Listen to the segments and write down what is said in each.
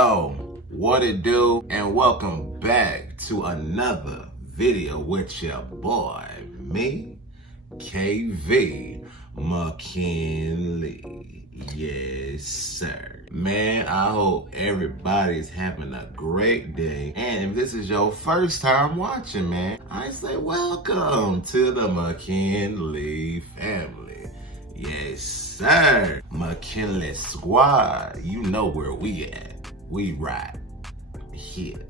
Yo, what it do? And welcome back to another video with your boy, me, KV Mckinley. Yes, sir. Man, I hope everybody's having a great day. And if this is your first time watching, man, I say welcome to the Mckinley family. Yes, sir. Mckinley squad, you know where we at. We right here.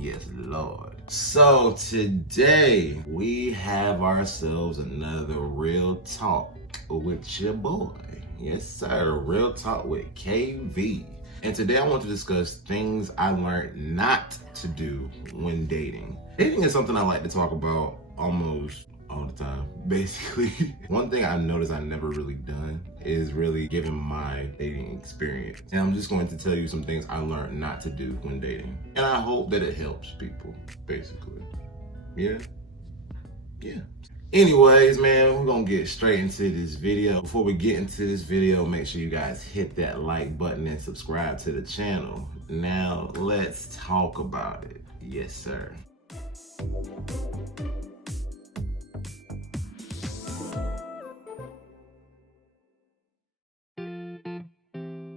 Yes, Lord. So today we have ourselves another real talk with your boy. Yes, sir. Real talk with KV. And today I want to discuss things I learned not to do when dating. Dating is something I like to talk about almost all the time, basically. One thing I noticed I never really done is really giving my dating experience. And I'm just going to tell you some things I learned not to do when dating. And I hope that it helps people, basically. Yeah. Anyways, man, we're gonna get straight into this video. Before we get into this video, make sure you guys hit that like button and subscribe to the channel. Now, let's talk about it. Yes, sir.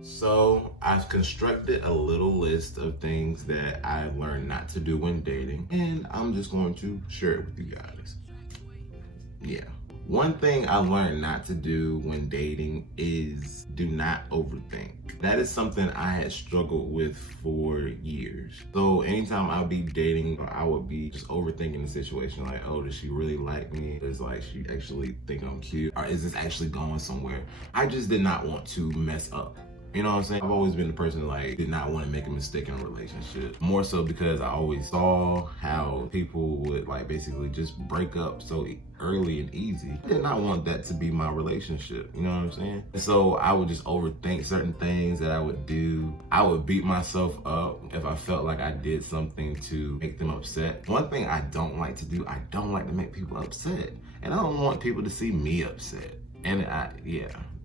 So I've constructed a little list of things that I learned not to do when dating, and I'm just going to share it with you guys. Yeah. One thing I learned not to do when dating is do not overthink. That is something I had struggled with for years. So anytime I would be dating, I would be just overthinking the situation. Like, oh, does she really like me? Is like she actually think I'm cute? Or is this actually going somewhere? I just did not want to mess up. You know what I'm saying? I've always been the person that like did not want to make a mistake in a relationship. More so because I always saw how people would like basically just break up so early and easy. I did not want that to be my relationship. You know what I'm saying? And so I would just overthink certain things that I would do. I would beat myself up if I felt like I did something to make them upset. One thing I don't like to do, I don't like to make people upset. And I don't want people to see me upset. And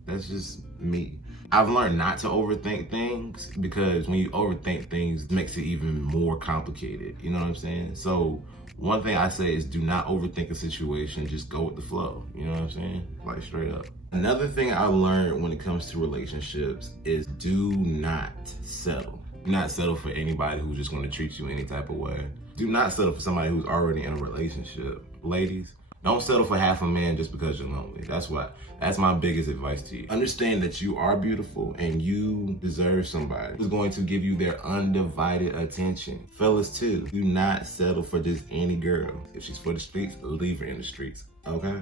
that's just me. I've learned not to overthink things because when you overthink things, it makes it even more complicated. You know what I'm saying? So one thing I say is do not overthink a situation, just go with the flow. You know what I'm saying? Like straight up. Another thing I learned when it comes to relationships is do not settle. Do not settle for anybody who's just gonna treat you any type of way. Do not settle for somebody who's already in a relationship. Ladies, don't settle for half a man just because you're lonely. That's my biggest advice to you. Understand that you are beautiful and you deserve somebody who's going to give you their undivided attention. Fellas too, do not settle for just any girl. If she's for the streets, leave her in the streets, okay?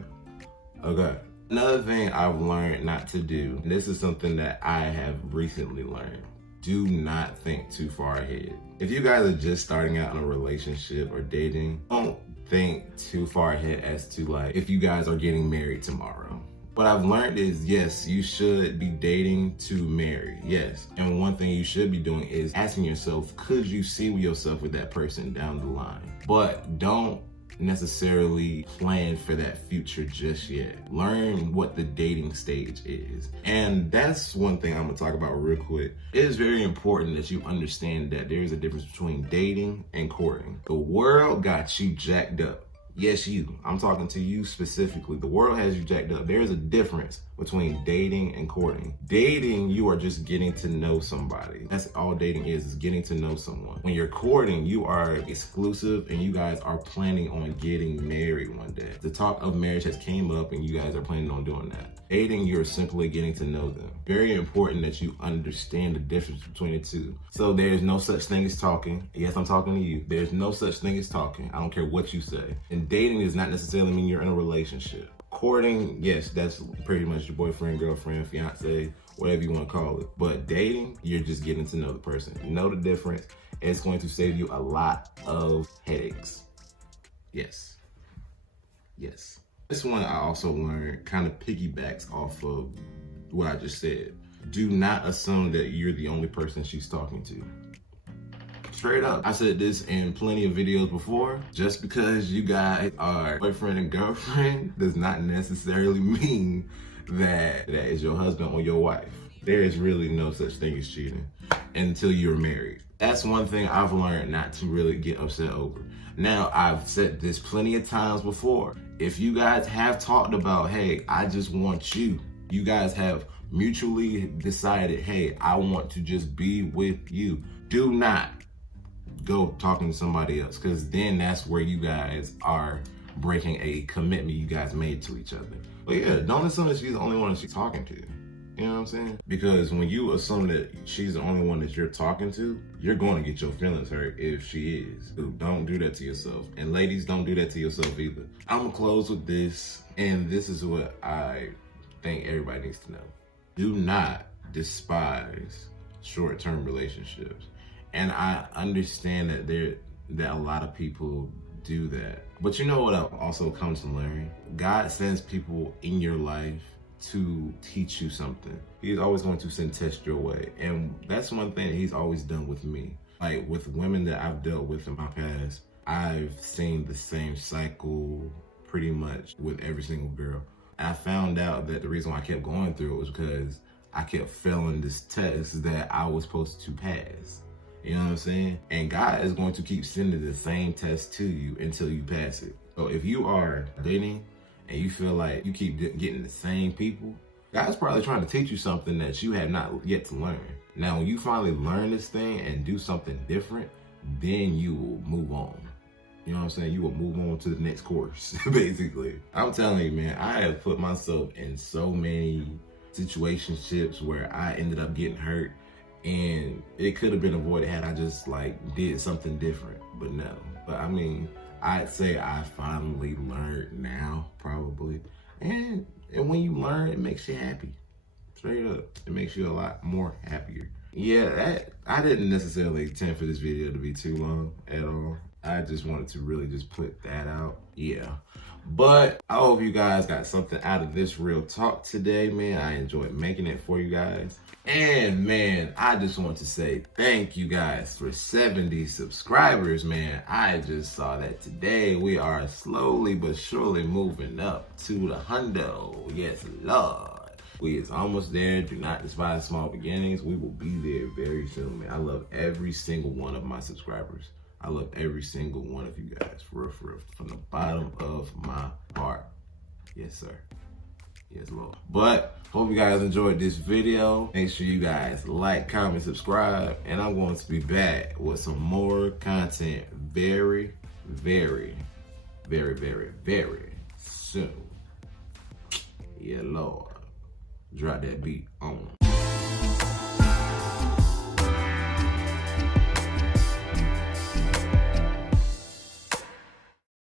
Okay. Another thing I've learned not to do, and this is something that I have recently learned, do not think too far ahead. If you guys are just starting out in a relationship or dating, don't think too far ahead as to like if you guys are getting married tomorrow. What I've learned is yes, you should be dating to marry, yes. And one thing you should be doing is asking yourself, could you see yourself with that person down the line? But don't necessarily plan for that future just yet. Learn what the dating stage is. And that's one thing I'm gonna talk about real quick. It is very important that you understand that there is a difference between dating and courting. The world got you jacked up. Yes, you. I'm talking to you specifically. The world has you jacked up. There is a difference between dating and courting. Dating, you are just getting to know somebody. That's all dating is getting to know someone. When you're courting, you are exclusive and you guys are planning on getting married one day. The talk of marriage has came up and you guys are planning on doing that. Dating, you're simply getting to know them. Very important that you understand the difference between the two. So there's no such thing as talking. Yes, I'm talking to you. There's no such thing as talking. I don't care what you say. And dating does not necessarily mean you're in a relationship. Courting, yes, that's pretty much your boyfriend, girlfriend, fiance, whatever you want to call it. But dating, you're just getting to know the person. You know the difference. And it's going to save you a lot of headaches. Yes. This one I also learned kind of piggybacks off of what I just said. Do not assume that you're the only person she's talking to. Straight up. I said this in plenty of videos before. Just because you guys are boyfriend and girlfriend does not necessarily mean that is your husband or your wife. There is really no such thing as cheating until you're married. That's one thing I've learned not to really get upset over. Now, I've said this plenty of times before. If you guys have talked about, hey, I just want you guys have mutually decided, hey, I want to just be with you, do not go talking to somebody else, because then that's where you guys are breaking a commitment you guys made to each other. But yeah, don't assume that she's the only one that she's talking to. You know what I'm saying? Because when you assume that she's the only one that you're talking to, you're going to get your feelings hurt if she is. Dude, don't do that to yourself. And ladies, don't do that to yourself either. I'm gonna close with this, and this is what I think everybody needs to know. Do not despise short-term relationships. And I understand that a lot of people do that. But you know what I've also come to learn? God sends people in your life to teach you something. He's always going to send tests your way. And that's one thing he's always done with me. Like with women that I've dealt with in my past, I've seen the same cycle pretty much with every single girl. I found out that the reason why I kept going through it was because I kept failing this test that I was supposed to pass. You know what I'm saying? And God is going to keep sending the same test to you until you pass it. So if you are dating and you feel like you keep getting the same people, God's probably trying to teach you something that you have not yet to learn. Now, when you finally learn this thing and do something different, then you will move on. You know what I'm saying? You will move on to the next course, basically. I'm telling you, man, I have put myself in so many situationships where I ended up getting hurt, and it could have been avoided had I just like did something different, but no. But I mean, I'd say I finally learned now, probably. And when you learn, it makes you happy. Straight up, it makes you a lot more happier. Yeah, I didn't necessarily intend for this video to be too long at all. I just wanted to really just put that out. Yeah. But I hope you guys got something out of this real talk today, man. I enjoyed making it for you guys. And man, I just want to say thank you guys for 70 subscribers, man. I just saw that today. We are slowly but surely moving up to the hundo. Yes, Lord. We is almost there. Do not despise small beginnings. We will be there very soon, man. I love every single one of my subscribers. I love every single one of you guys, for real, from the bottom of my heart. Yes, sir. Yes, Lord. But hope you guys enjoyed this video. Make sure you guys like, comment, subscribe, and I'm going to be back with some more content very, very, very, very, very soon. Yeah, Lord. Drop that beat on.